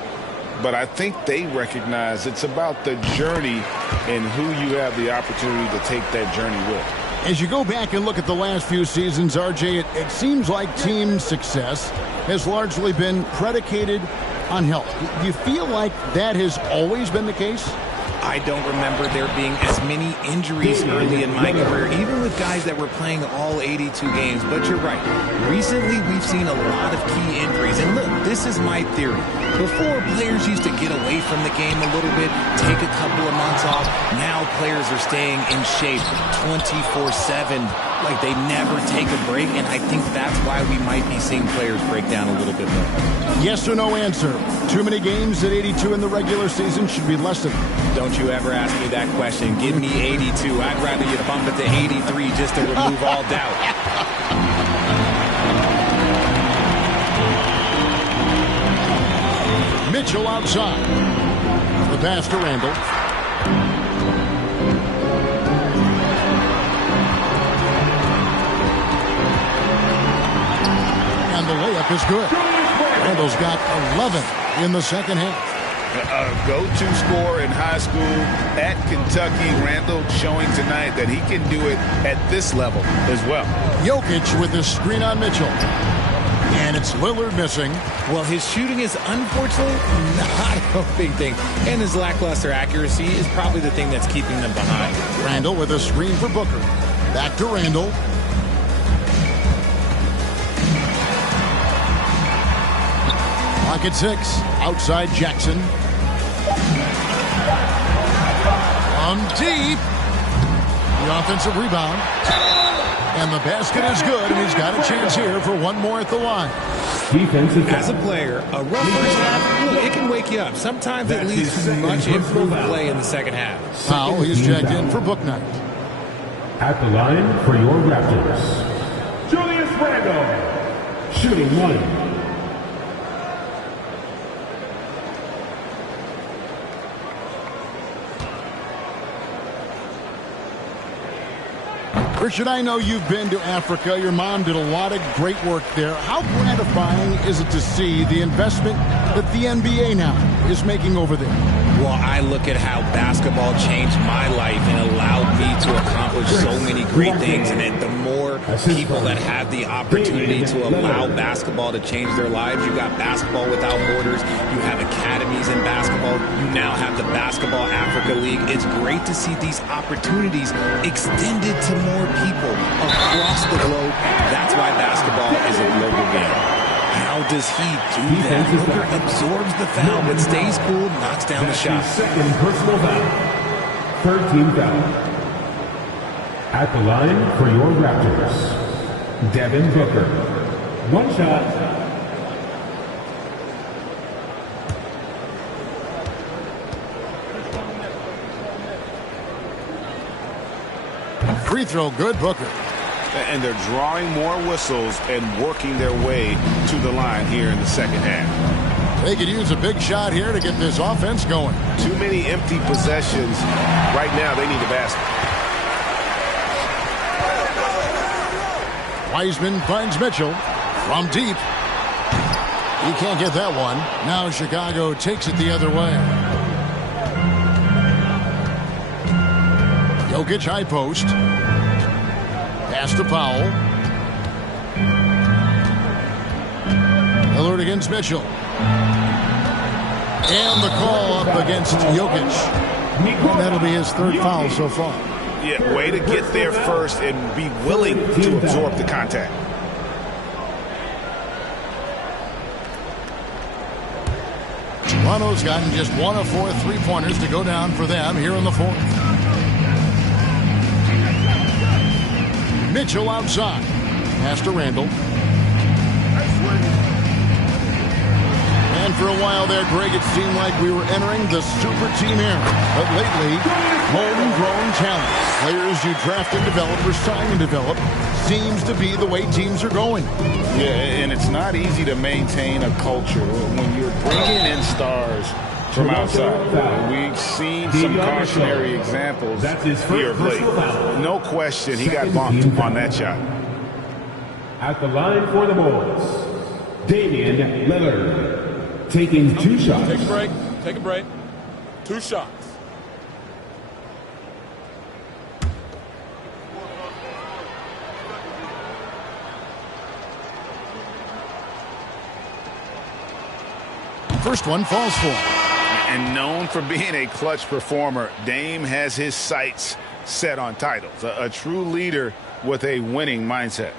But I think they recognize it's about the journey and who you have the opportunity to take that journey with. As you go back and look at the last few seasons, RJ, it seems like team success has largely been predicated on health. Do you feel like that has always been the case? I don't remember there being as many injuries early in my career, even with guys that were playing all 82 games. But you're right. Recently, we've seen a lot of key injuries. And look, this is my theory. Before, players used to get away from the game a little bit, take a couple of months off. Now players are staying in shape 24/7. Like they never take a break, and I think that's why we might be seeing players break down a little bit more. Yes or no answer. Too many games at 82 in the regular season should be lessened. Don't you ever ask me that question. Give me 82. I'd rather you bump it to 83 just to remove all doubt. Mitchell outside. The pass to Randall. And the layup is good. Randall's got 11 in the second half. A go-to scorer in high school at Kentucky. Randall showing tonight that he can do it at this level as well. Jokic with his screen on Mitchell. And it's Lillard missing. Well, his shooting is unfortunately not a big thing. And his lackluster accuracy is probably the thing that's keeping them behind. Randall with a screen for Booker. Back to Randall. Pocket 6. Outside Jackson. From deep. The offensive rebound. And the basket is good, and he's got a chance here for one more at the line. As a player, a rough first half, it can wake you up. Sometimes it leads to much improved play in the second half. Powell, he's checked in for Booknight. At the line for your Raptors, Julius Randle, shooting 1. Richard, I know you've been to Africa. Your mom did a lot of great work there. How gratifying is it to see the investment that the NBA now is making over there? Well, I look at how basketball changed my life and allowed me to accomplish so many great things. And the more people that have the opportunity to allow basketball to change their lives, you got Basketball Without Borders, you have academies in basketball, you now have the Basketball Africa League. It's great to see these opportunities extended to more people across the globe. That's why basketball is a global game. How does he do that? Booker absorbs the foul, but stays cool, knocks down the shot. Second personal foul. Third team foul. At the line for your Raptors, Devin Booker. One shot. Free throw, good, Booker. And they're drawing more whistles and working their way to the line here in the second half. They could use a big shot here to get this offense going. Too many empty possessions. Right now, they need a basket. Wiseman finds Mitchell from deep. He can't get that one. Now Chicago takes it the other way. Jokic high post. Pass to Powell. Lillard against Mitchell. And the call up against Jokic. And that'll be his third foul so far. Yeah, way to get there first and be willing to absorb the contact. Toronto's gotten just 1 of 4 3-pointers to go down for them here in the fourth. Mitchell outside. Pass to Randall. And for a while there, Greg, it seemed like we were entering the super team era. But lately, homegrown talent, players you draft and develop or sign and develop, seems to be the way teams are going. Yeah, and it's not easy to maintain a culture when you're bringing in stars from outside. We've seen some cautionary examples here of late. No question, he got bumped on that shot. At the line for the Bulls, Damian Lillard, taking 2 shots. Take a break. Take a break. 2 shots. First one falls for him. And known for being a clutch performer, Dame has his sights set on titles. A true leader with a winning mindset.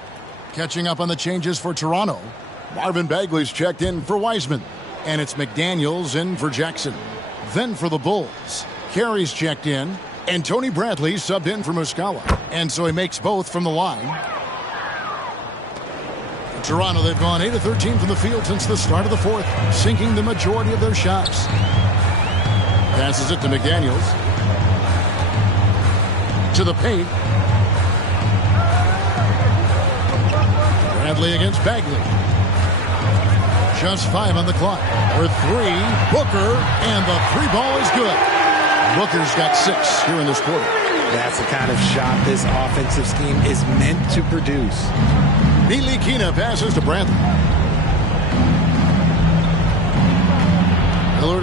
Catching up on the changes for Toronto. Marvin Bagley's checked in for Wiseman. And it's McDaniels in for Jackson. Then for the Bulls, Carey's checked in. And Tony Bradley subbed in for Muscala. And so he makes both from the line. Toronto, they've gone 8 of 13 from the field since the start of the fourth, sinking the majority of their shots. Passes it to McDaniels. To the paint. Bradley against Bagley. Just 5 on the clock. For 3, Booker, and the 3 ball is good. Booker's got 6 here in this quarter. That's the kind of shot this offensive scheme is meant to produce. Ntilikina passes to Bradley.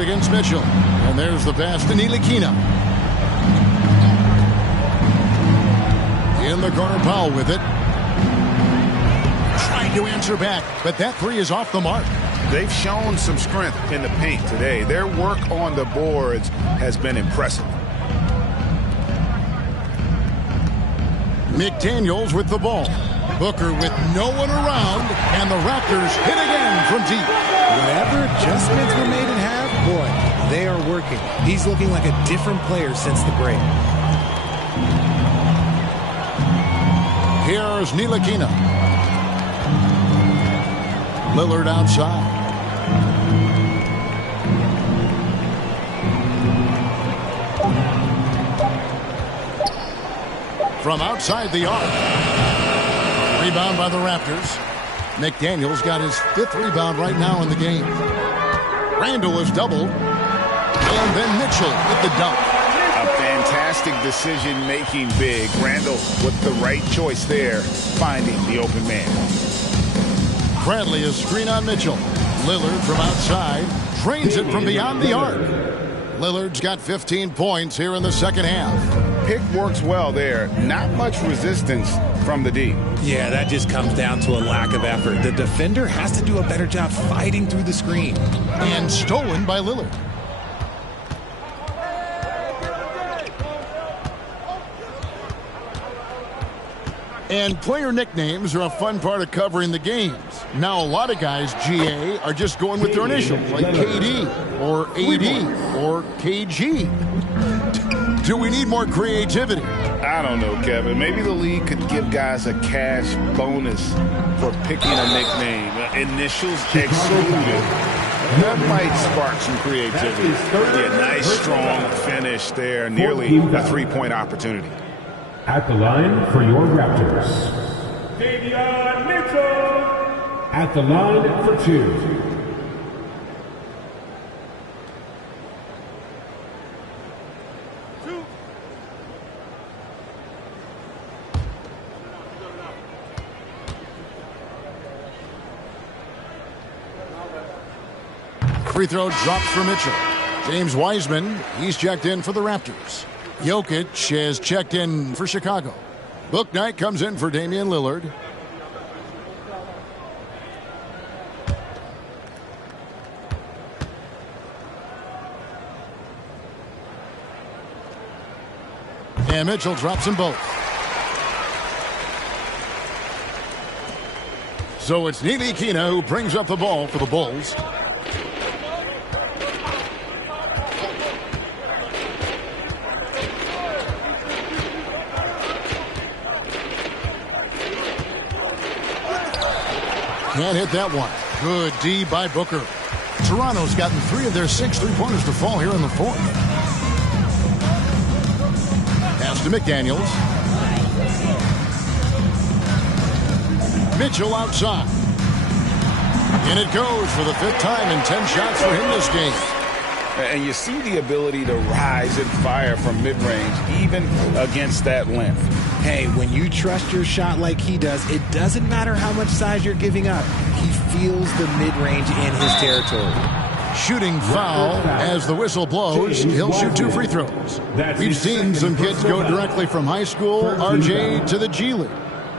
Lillard against Mitchell. And there's the pass to Ntilikina. In the corner, Powell with it. Trying to answer back, but that three is off the mark. They've shown some strength in the paint today. Their work on the boards has been impressive. McDaniels with the ball. Booker with no one around, and the Raptors hit again from deep. Whatever adjustments were made in half, boy, they are working. He's looking like a different player since the break. Here's Ntilikina. Lillard outside. From outside the arc. Rebound by the Raptors. McDaniels got his 5th rebound right now in the game. Randall is doubled. And then Mitchell with the dunk. A fantastic decision-making big. Randall with the right choice there, finding the open man. Bradley is screen on Mitchell. Lillard from outside drains it from beyond the arc. Lillard's got 15 points here in the second half. Pick works well there. Not much resistance from the D. Yeah, that just comes down to a lack of effort. The defender has to do a better job fighting through the screen. And stolen by Lillard. And player nicknames are a fun part of covering the games. Now a lot of guys, GA, are just going with their initials, like KD or AD or KG. Do we need more creativity? I don't know, Kevin. Maybe the league could give guys a cash bonus for picking a nickname. Initials excluded. That might spark some creativity. Yeah, nice, strong finish there. Nearly a three-point opportunity. At the line for your Raptors, Mitchell. At the line for 2. Free throw drops for Mitchell. James Wiseman, he's checked in for the Raptors. Jokic has checked in for Chicago. Bouknight comes in for Damian Lillard. And Mitchell drops them both. So it's Ntilikina who brings up the ball for the Bulls. Can't hit that one. Good D by Booker. Toronto's gotten 3 of their 6 3-pointers to fall here in the 4th. Pass to McDaniels. Mitchell outside. And it goes for the 5th time in 10 shots for him this game. And you see the ability to rise and fire from mid-range, even against that length. Hey, when you trust your shot like he does, it doesn't matter how much size you're giving up. He feels the mid-range in his territory. Shooting foul as the whistle blows. He'll shoot 2 free throws. We've seen some kids go directly from high school, RJ, to the G League.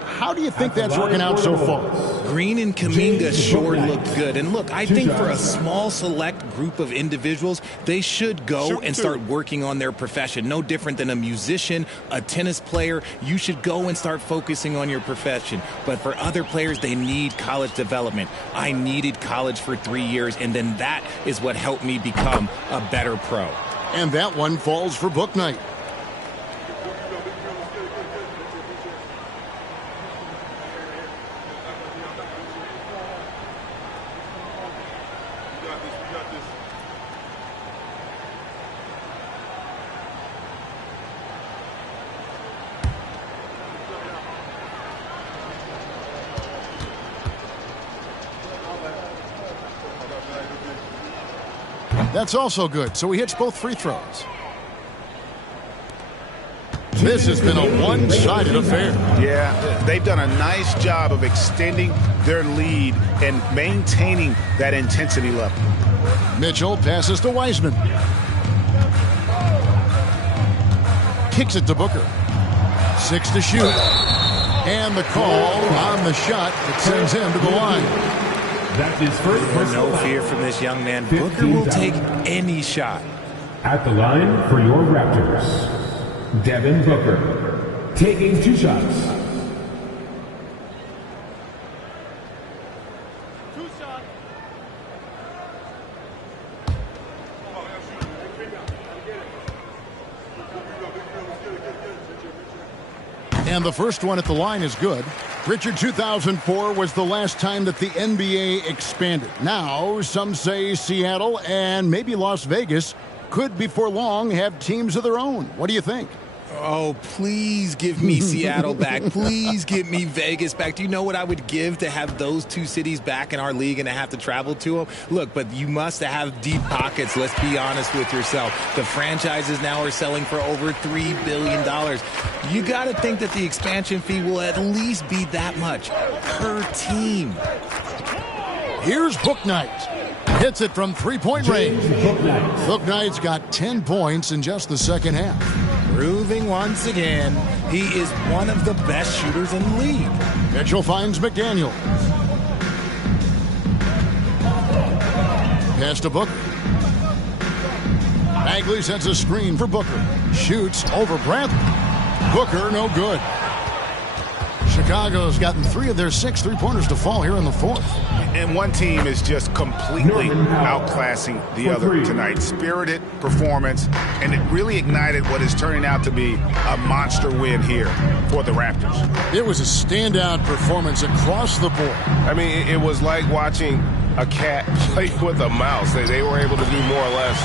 How do you think that's working out so far? Green and Kuminga sure looked good. And look, I think for a small select group of individuals, they should go and start working on their profession. No different than a musician, a tennis player. You should go and start focusing on your profession. But for other players, they need college development. I needed college for 3 years, and then that is what helped me become a better pro. And that one falls for Bouknight. That's also good, so he hits both free throws. This has been a one-sided affair. Yeah, they've done a nice job of extending their lead and maintaining that intensity level. Mitchell passes to Wiseman. Kicks it to Booker. 6 to shoot. And the call on the shot that sends him to the line. That's his first personal No fear from this young man. Booker will take any shot. At the line for your Raptors, Devin Booker, taking 2 shots. And the first one at the line is good. Richard, 2004 was the last time that the NBA expanded. Now, some say Seattle and maybe Las Vegas could before long have teams of their own. What do you think? Oh, please give me Seattle back. Please give me Vegas back. Do you know what I would give to have those 2 cities back in our league and to have to travel to them? Look, but you must have deep pockets. Let's be honest with yourself. The franchises now are selling for over $3 billion. You got to think that the expansion fee will at least be that much per team. Here's Bouknight. Hits it from three-point range. Bouknight's got 10 points in just the second half. Proving once again, he is one of the best shooters in the league. Mitchell finds McDaniel. Pass to Booker. Bagley sends a screen for Booker. Shoots over Bradley. Booker, no good. Chicago's gotten 3 of their 6 three-pointers to fall here in the fourth. And one team is just completely outclassing the other tonight. Spirited performance, and it really ignited what is turning out to be a monster win here for the Raptors. It was a standout performance across the board. I mean, it was like watching a cat play with a mouse. They were able to do more or less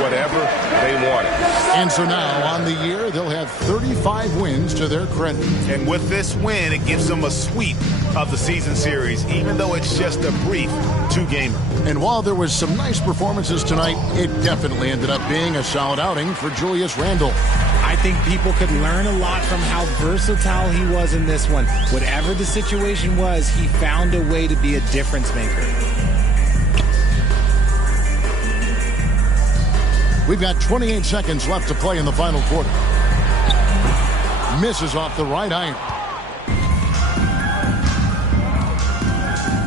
whatever they wanted. And so now, on the year, they'll have 35 wins to their credit. And with this win, it gives them a sweep of the season series, even though it's just a brief 2-gamer. And while there was some nice performances tonight, it definitely ended up being a solid outing for Julius Randle. I think people could learn a lot from how versatile he was in this one. Whatever the situation was, he found a way to be a difference maker. We've got 28 seconds left to play in the final quarter. Misses off the right iron.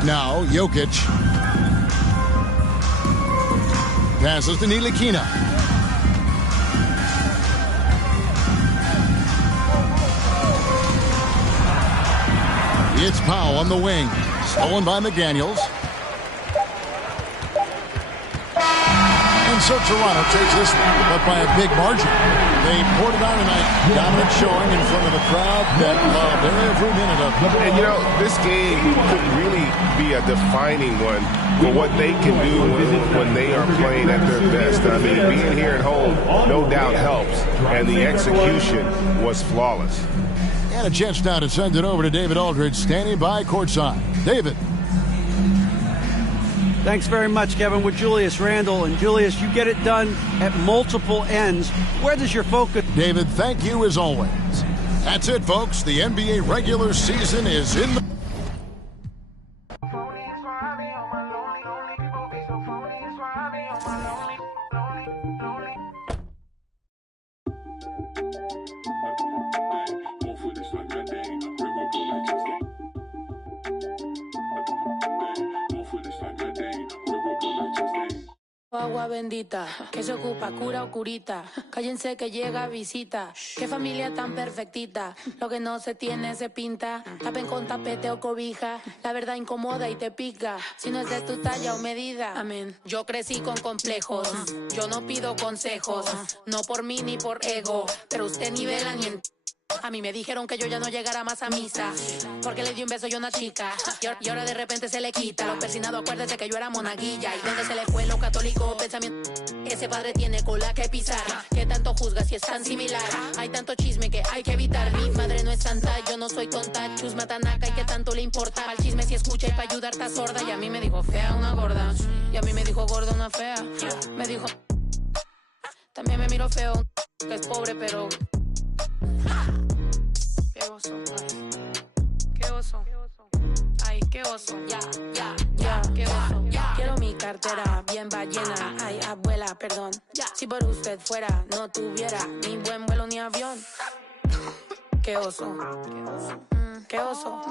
Now, Jokic. Passes to Ntilikina. It's Powell on the wing. Stolen by McDaniels. And so Toronto takes this one, but by a big margin. They poured it on tonight. Dominant showing in front of a crowd that loved every minute of it. And, you know, this game could really be a defining one for what they can do when they are playing at their best. I mean, being here at home no doubt helps, and the execution was flawless. And a chance now to send it over to David Aldridge, standing by courtside. David. Thanks very much, Kevin, with Julius Randle. And Julius, you get it done at multiple ends. Where does your focus? David, thank you as always. That's it, folks. The NBA regular season is in the... Agua bendita, que se ocupa, cura o curita. Cállense que llega visita. Qué familia tan perfectita. Lo que no se tiene se pinta. Tapen con tapete o cobija. La verdad incomoda y te pica. Si no es de tu talla o medida. Amén. Yo crecí con complejos. Yo no pido consejos. No por mí ni por ego. Pero usted ni vela ni en... A mí me dijeron que yo ya no llegara más a misa porque le di un beso yo a una chica y ahora de repente se le quita. Lo persinado, acuérdese que yo era monaguilla. Y donde se le fue lo católico pensamiento. Ese padre tiene cola que pisar. Que tanto juzga si es tan similar. Hay tanto chisme que hay que evitar. Mi madre no es santa, yo no soy tonta. Chusma tanaca y que tanto le importa. Al chisme si escucha y para ayudar está sorda. Y a mí me dijo fea una gorda. Y a mí me dijo gorda una fea. Me dijo... También me miró feo que es pobre pero... Qué oso, qué oso. Ay, qué oso. Ya, qué oso. Quiero mi cartera bien ballena. Ay, abuela, perdón. Si por usted fuera, no tuviera ni buen vuelo ni avión. Qué oso. Qué oso.